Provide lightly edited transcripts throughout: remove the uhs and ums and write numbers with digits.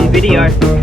rundown video.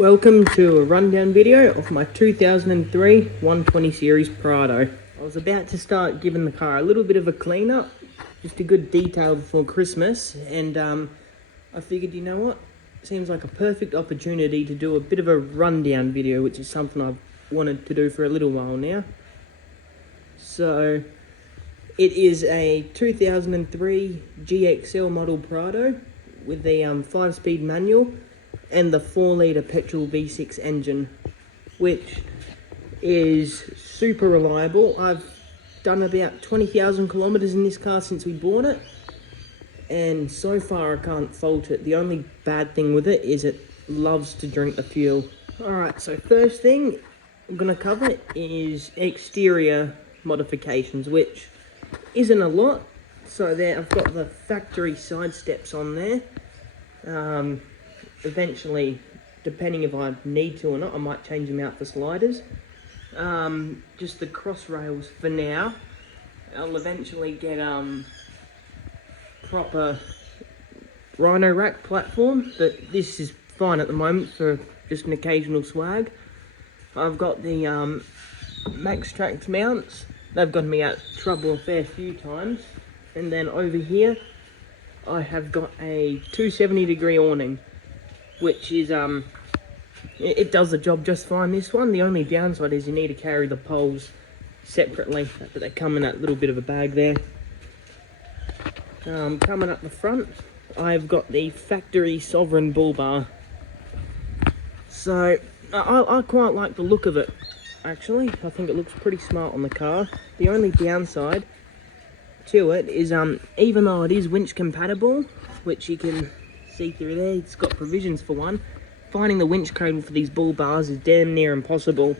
Welcome to a rundown video of my 2003 120 series Prado. I was about to start giving the car a little bit of a clean up, just a good detail before Christmas, and I figured, you know what, seems like a perfect opportunity to do a bit of a rundown video, which is something I've wanted to do for a little while now. So it is a 2003 GXL model Prado with the 5-speed manual and the 4-litre petrol V6 engine, which is super reliable. I've done about 20,000 kilometres in this car since we bought it, and so far I can't fault it. The only bad thing with it is it loves to drink the fuel. Alright, so first thing I'm going to cover is exterior modifications, which isn't a lot. So there, I've got the factory side steps on there. Eventually, depending if I need to or not, I might change them out for sliders. Just the cross rails for now. I'll eventually get proper Rhino rack platform, but this is fine at the moment for just an occasional swag. I've got the Max Trax mounts. They've gotten me out of trouble a fair few times. And then over here, I have got a 270-degree awning, which is, it does the job just fine, this one. The only downside is you need to carry the poles separately, but they come in that little bit of a bag there. Coming up the front, I've got the factory Sovereign bull bar. So, I quite like the look of it, actually. I think it looks pretty smart on the car. The only downside to it is, even though it is winch compatible, which you can see through there, it's got provisions for one, finding the winch code for these bull bars is damn near impossible.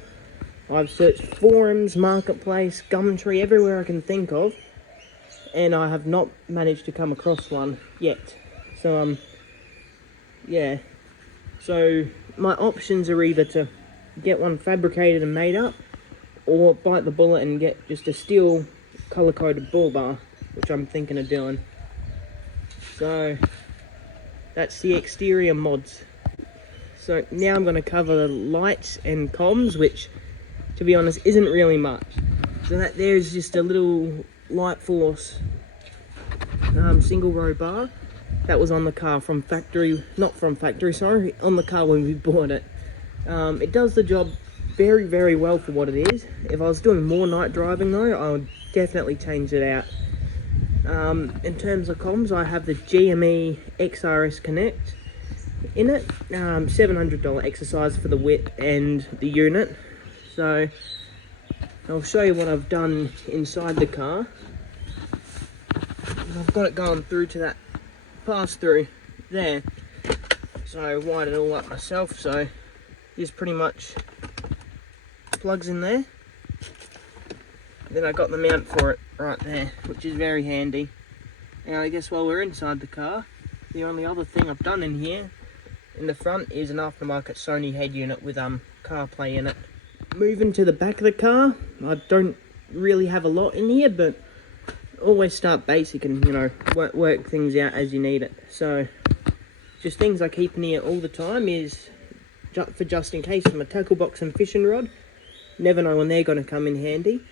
I've searched forums, marketplace, Gumtree, everywhere I can think of, and I have not managed to come across one yet. So yeah, so my options are either to get one fabricated and made up, or bite the bullet and get just a steel color-coded bull bar, which I'm thinking of doing. So that's the exterior mods. So now I'm going to cover the lights and comms, which, to be honest, isn't really much. So that there's just a little Light Force single row bar that was on the car from factory, not from factory, sorry, on the car when we bought it. It does the job very, very well for what it is. If I was doing more night driving though, I would definitely change it out. In terms of comms, I have the GME XRS Connect in it. $700 exercise for the whip and the unit. So I'll show you what I've done inside the car. I've got it going through to that pass through there. So I wired it all up myself. So this pretty much plugs in there. Then I got the mount for it right there, which is very handy. Now I guess while we're inside the car, the only other thing I've done in here, in the front, is an aftermarket Sony head unit with CarPlay in it. Moving to the back of the car, I don't really have a lot in here, but always start basic and, you know, work things out as you need it. So just things I keep in here all the time is, for just in case, my tackle box and fishing rod. Never know when they're going to come in handy.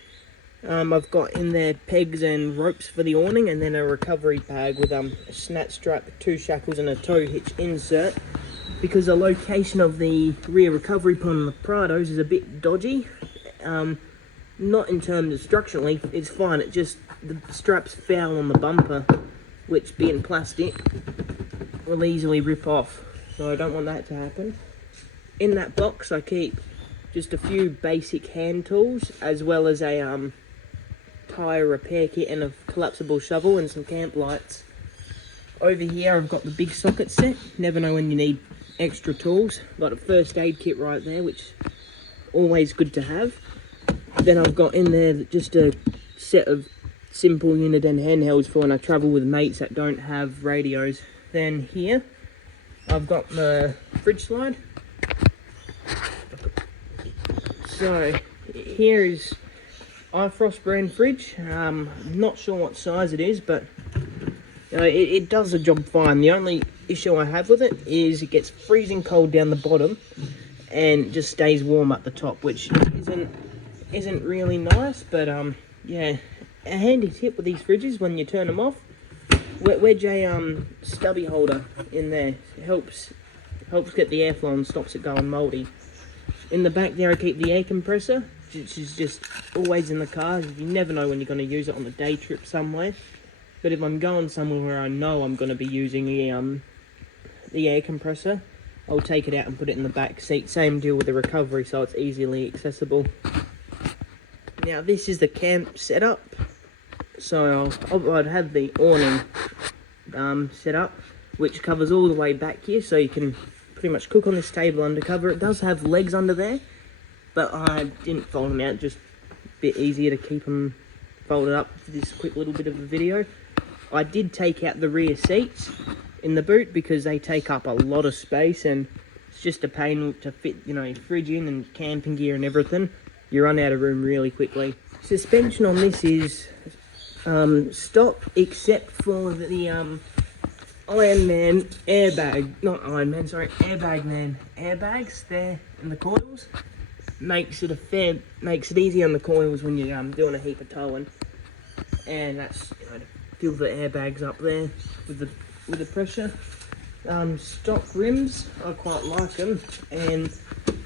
I've got in there pegs and ropes for the awning, and then a recovery bag with a snap strap, 2 shackles and a tow hitch insert, because the location of the rear recovery pin on the Prados is a bit dodgy. Not in terms of structurally, it's fine, it just, the straps foul on the bumper, which being plastic will easily rip off, so I don't want that to happen. In that box I keep just a few basic hand tools, as well as a tyre repair kit and a collapsible shovel and some camp lights. Over here I've got the big socket set. Never know when you need extra tools. Got a first aid kit right there, which always good to have. Then I've got in there just a set of simple Uniden handhelds for when I travel with mates that don't have radios. Then here I've got the fridge slide. So here is iFrost brand fridge. Not sure what size it is, but it does the job fine. The only issue I have with it is it gets freezing cold down the bottom and just stays warm at the top, which isn't really nice. But yeah, a handy tip with these fridges when you turn them off, wedge a stubby holder in there. It helps get the airflow and stops it going mouldy. In the back there I keep the air compressor, which is just always in the car. You never know when you're going to use it on a day trip somewhere. But if I'm going somewhere where I know I'm going to be using the air compressor, I'll take it out and put it in the back seat. Same deal with the recovery, so it's easily accessible. Now this is the camp setup. So I'd have the awning set up, which covers all the way back here, so you can pretty much cook on this table under cover. It does have legs under there, but I didn't fold them out, just a bit easier to keep them folded up for this quick little bit of a video. I did take out the rear seats in the boot because they take up a lot of space and it's just a pain to fit, you know, your fridge in and camping gear and everything. You run out of room really quickly. Suspension on this is stock except for the Iron Man airbag, not Iron Man, sorry, Airbag Man airbags there in the coils. Makes it easy on the coils when you're doing a heap of towing, and that's, you know, to fill the airbags up there with the pressure. Stock rims, I quite like them, and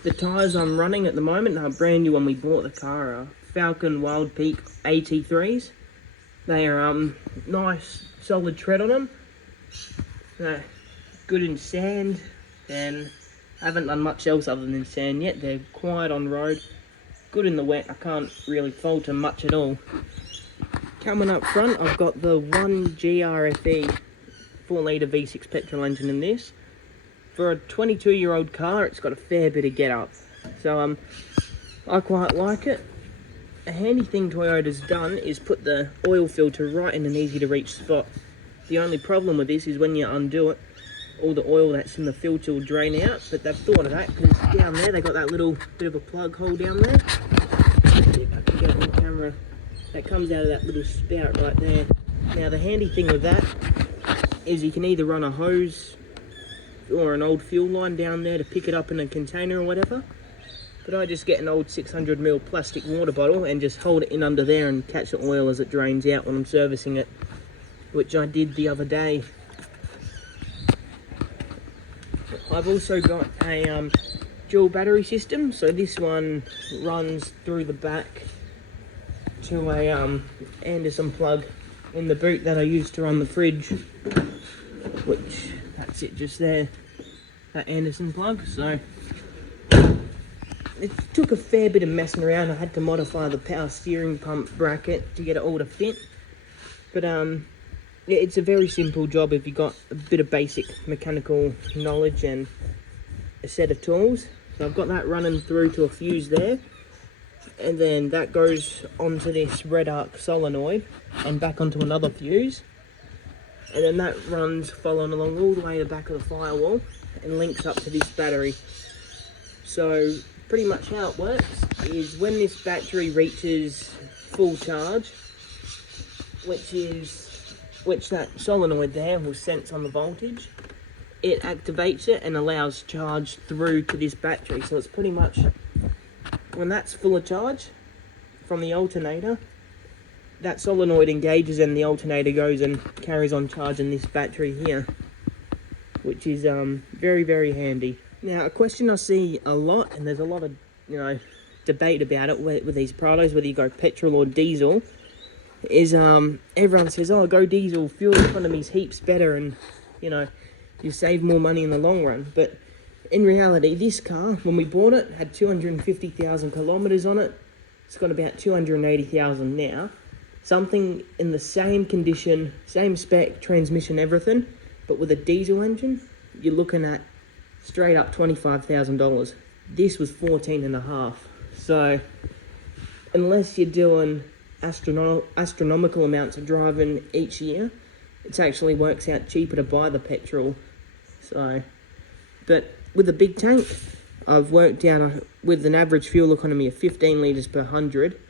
the tyres I'm running at the moment are brand new when we bought the car, are Falcon Wild Peak AT3s. They are nice solid tread on them. Good in sand, and I haven't done much else other than sand yet. They're quiet on road, good in the wet. I can't really fault them much at all. Coming up front, I've got the 1GRFE 4-litre V6 petrol engine in this. For a 22-year-old car, it's got a fair bit of get up, so I quite like it. A handy thing Toyota's done is put the oil filter right in an easy to reach spot. The only problem with this is when you undo it, all the oil that's in the filter will drain out, but they've thought of that because down there they got that little bit of a plug hole down there. See if I can get it on camera. That comes out of that little spout right there. Now the handy thing with that is you can either run a hose or an old fuel line down there to pick it up in a container or whatever. But I just get an old 600ml plastic water bottle and just hold it in under there and catch the oil as it drains out when I'm servicing it, which I did the other day. I've also got a dual battery system, so this one runs through the back to a Anderson plug in the boot that I use to run the fridge, which that's it just there, that Anderson plug. So it took a fair bit of messing around. I had to modify the power steering pump bracket to get it all to fit, but it's a very simple job if you've got a bit of basic mechanical knowledge and a set of tools. So I've got that running through to a fuse there, and then that goes onto this red arc solenoid and back onto another fuse, and then that runs following along all the way to the back of the firewall and links up to this battery. So pretty much how it works is when this battery reaches full charge, which that solenoid there will sense on the voltage, it activates it and allows charge through to this battery. So it's pretty much, when that's full of charge from the alternator, that solenoid engages and the alternator goes and carries on charging this battery here, which is very, very handy. Now, a question I see a lot, and there's a lot of, you know, debate about it with these Prados, whether you go petrol or diesel, is everyone says, oh, go diesel, fuel economy's heaps better, and, you know, you save more money in the long run. But in reality, this car, when we bought it, had 250,000 kilometers on it. It's got about 280,000 now. Something in the same condition, same spec, transmission, everything, But with a diesel engine, you're looking at straight up $25,000. This was 14.5. So unless you're doing astronomical amounts of driving each year, it actually works out cheaper to buy the petrol. So, but with a big tank, I've worked out with an average fuel economy of 15 litres per 100,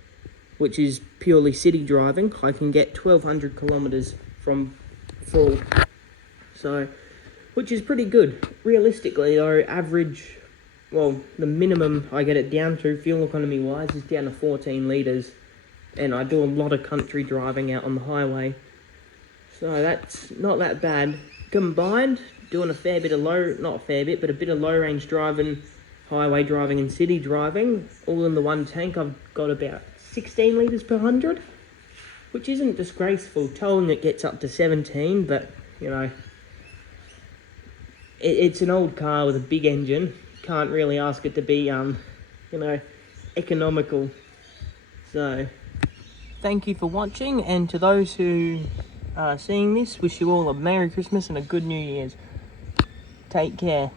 which is purely city driving, I can get 1,200 kilometres from full. So, which is pretty good. Realistically, though, average, well, the minimum I get it down to, fuel economy-wise, is down to 14 litres. And I do a lot of country driving out on the highway. So that's not that bad. Combined, doing a fair bit of not a fair bit, but a bit of low-range driving, highway driving and city driving, all in the one tank, I've got about 16 litres per 100, which isn't disgraceful. Towing it gets up to 17, but, you know, it's an old car with a big engine. Can't really ask it to be, you know, economical. So, thank you for watching, and to those who are seeing this, wish you all a Merry Christmas and a good New Year's. Take care.